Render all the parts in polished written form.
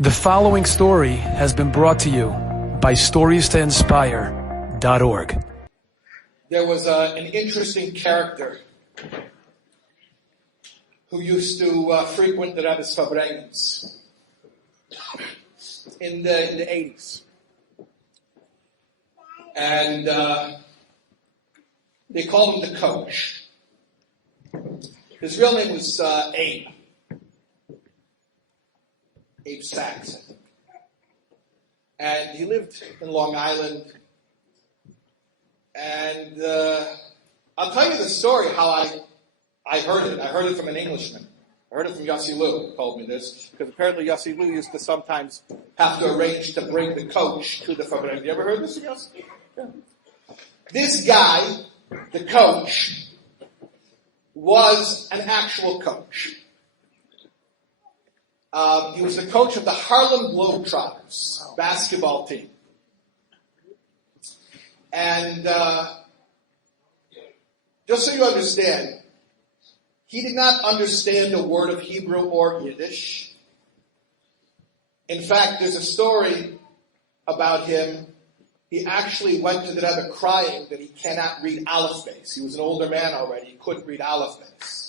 The following story has been brought to you by StoriesToInspire.org. There was an interesting character who used to frequent the Rebbe's Fabrengens in the 80s. And they called him the coach. His real name was Abe Sachs, I think. And he lived in Long Island. And I'll tell you the story how I heard it. I heard it from an Englishman. I heard it from Yossi Lou, who told me this, because apparently Yossi Lou used to sometimes have to arrange to bring the coach to the Fabrengen. Have you ever heard this, Yossi? Yeah. This guy, the coach, was an actual coach. He was the coach of the Harlem Globetrotters basketball team. And just so you understand, he did not understand a word of Hebrew or Yiddish. In fact, there's a story about him. He actually went to the Rebbe crying that he cannot read Aleph Beis. He was an older man already. He couldn't read Aleph Beis.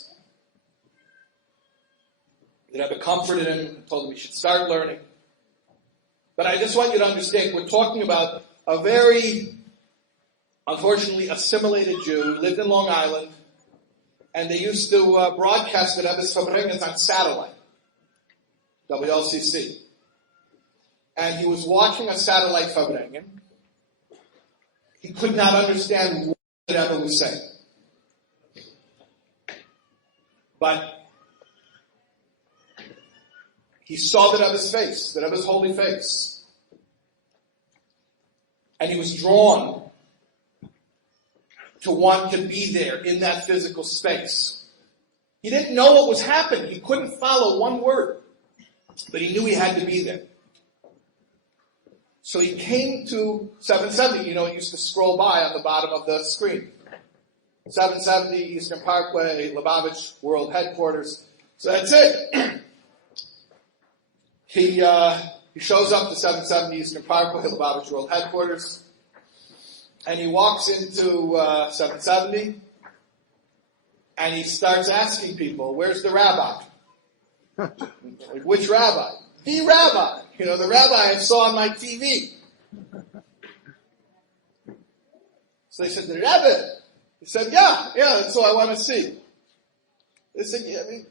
The Rebbe comforted him and told him he should start learning. But I just want you to understand, we're talking about a very, unfortunately, assimilated Jew who lived in Long Island, and they used to broadcast the Rebbe's Fabrengens on satellite, WLCC. And he was watching a satellite Fabrengen. He could not understand what the Rebbe was saying. But he saw the Rebbe's face, the Rebbe's holy face. And he was drawn to want to be there in that physical space. He didn't know what was happening. He couldn't follow one word. But he knew he had to be there. So he came to 770. You know, it used to scroll by on the bottom of the screen. 770 Eastern Parkway, Lubavitch World Headquarters. So that's it. He shows up to 770 Eastern Parkway, Lubavitch World Headquarters, and he walks into 770, and he starts asking people, "Where's the rabbi?" Like, which rabbi? The rabbi. You know, the rabbi I saw on my TV. So they said, "The Rebbe." He said, yeah, that's all I want to see. They said, "Yeah, I mean,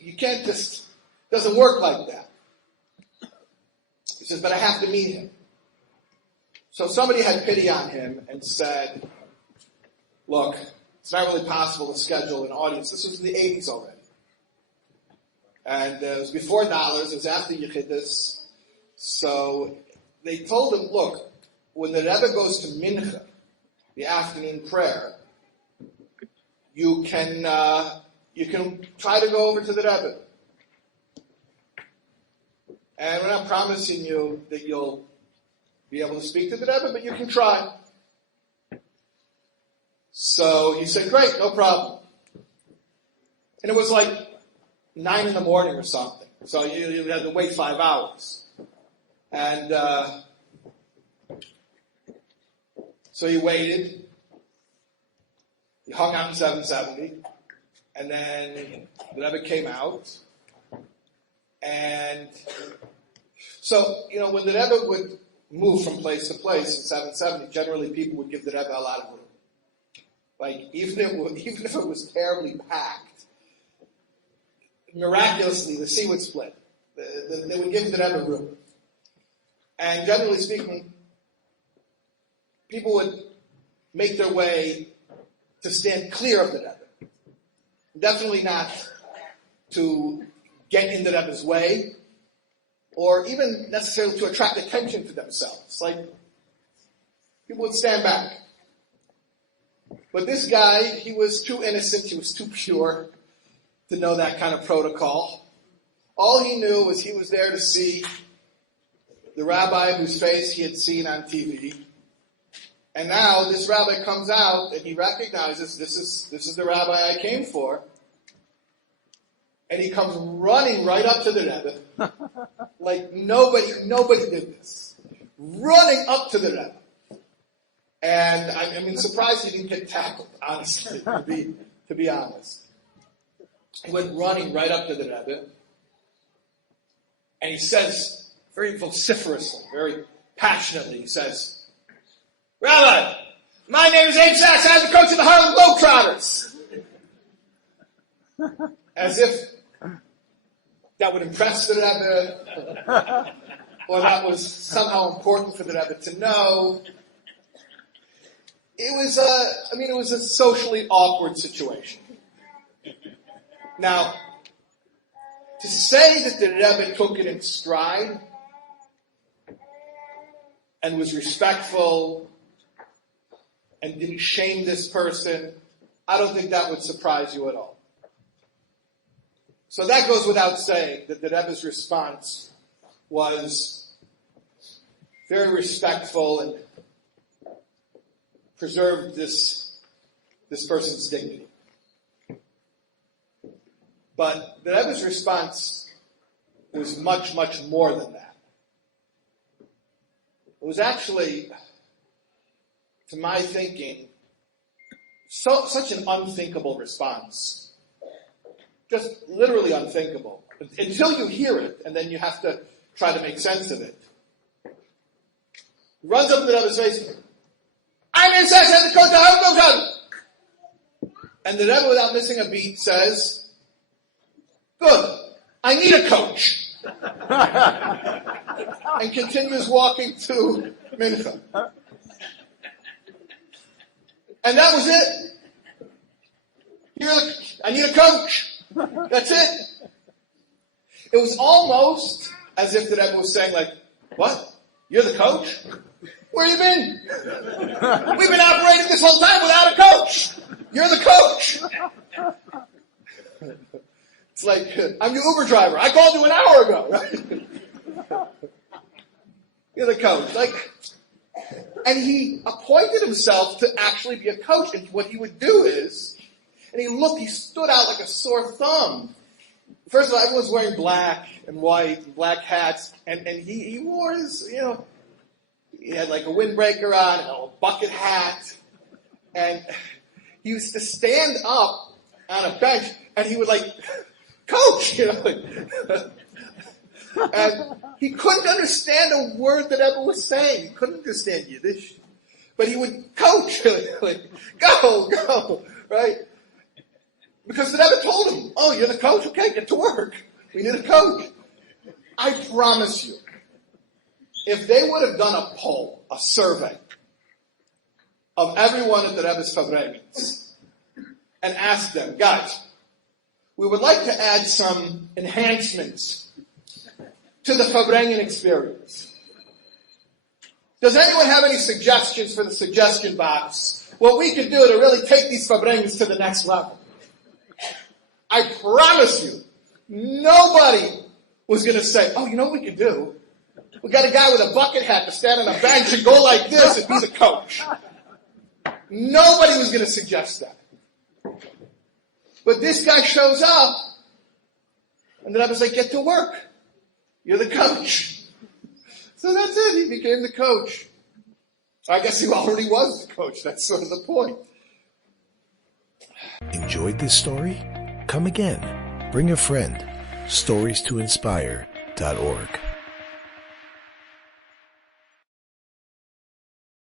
you can't just, it doesn't work like that." He says, "But I have to meet him." So somebody had pity on him and said, "Look, it's not really possible to schedule an audience." This was in the 80s already. And it was before dollars, it was after Yechidus. So they told him, "Look, when the Rebbe goes to Mincha, the afternoon prayer, you can try to go over to the Rebbe. And we're not promising you that you'll be able to speak to the Rebbe, but you can try." So he said, "Great, no problem." And it was like 9 in the morning or something. So you had to wait 5 hours. And so he waited. He hung out in 770. And then the Rebbe came out. And so, you know, when the Rebbe would move from place to place in 770, generally people would give the Rebbe a lot of room. Like, even if it was terribly packed, miraculously the sea would split. They would give the Rebbe room. And generally speaking, people would make their way to stand clear of the Rebbe. Definitely not to get in the Rebbe's way, or even necessarily to attract attention to themselves. Like, people would stand back. But this guy, he was too innocent, he was too pure to know that kind of protocol. All he knew was he was there to see the rabbi whose face he had seen on TV. And now this rabbi comes out and he recognizes this is the rabbi I came for. And he comes running right up to the Rebbe, like nobody did this. Running up to the Rebbe. And I mean, surprised he didn't get tackled, honestly, to be honest. He went running right up to the Rebbe, and he says, very vociferously, very passionately, he says, "Rabbi, my name is Abe Sachs, I'm the coach of the Harlem Globetrotters." As if that would impress the Rebbe, or that was somehow important for the Rebbe to know. It was a socially awkward situation. Now, to say that the Rebbe took it in stride and was respectful and didn't shame this person, I don't think that would surprise you at all. So that goes without saying that the Rebbe's response was very respectful and preserved this person's dignity. But the Rebbe's response was much, much more than that. It was actually, to my thinking, such an unthinkable response. Just literally unthinkable. Until you hear it, and then you have to try to make sense of it. He runs up to the Rebbe's face. "I'm in sex and the coach, and the Rebbe, without missing a beat, says, "Good, I need a coach." And continues walking to Mincha. And that was it. I need a coach. That's it. It was almost as if the Rebbe was saying, like, "What? You're the coach? Where you been? We've been operating this whole time without a coach. You're the coach." It's like, "I'm your Uber driver. I called you an hour ago." Right? You're the coach. And he appointed himself to actually be a coach. And what he would do is, and he stood out like a sore thumb. First of all, everyone's wearing black and white and black hats. And he wore his, he had like a windbreaker on and a bucket hat. And he used to stand up on a bench and he would coach, And he couldn't understand a word that Rebbe was saying. He couldn't understand Yiddish. But he would coach, go, right? Because the Rebbe told him, "Oh, you're the coach? Okay, get to work. We need a coach." I promise you, if they would have done a poll, a survey, of everyone at the Rebbe's Fabrengens, and asked them, "Guys, we would like to add some enhancements to the Fabrengen experience. Does anyone have any suggestions for the suggestion box? What we could do to really take these Fabrengens to the next level?" I promise you, nobody was going to say, "Oh, you know what we could do? We got a guy with a bucket hat to stand on a bench and go like this and be the coach." Nobody was going to suggest that. But this guy shows up, and then I was like, "Get to work. You're the coach." So that's it. He became the coach. I guess he already was the coach. That's sort of the point. Enjoyed this story? Come again. Bring a friend. StoriesToInspire.org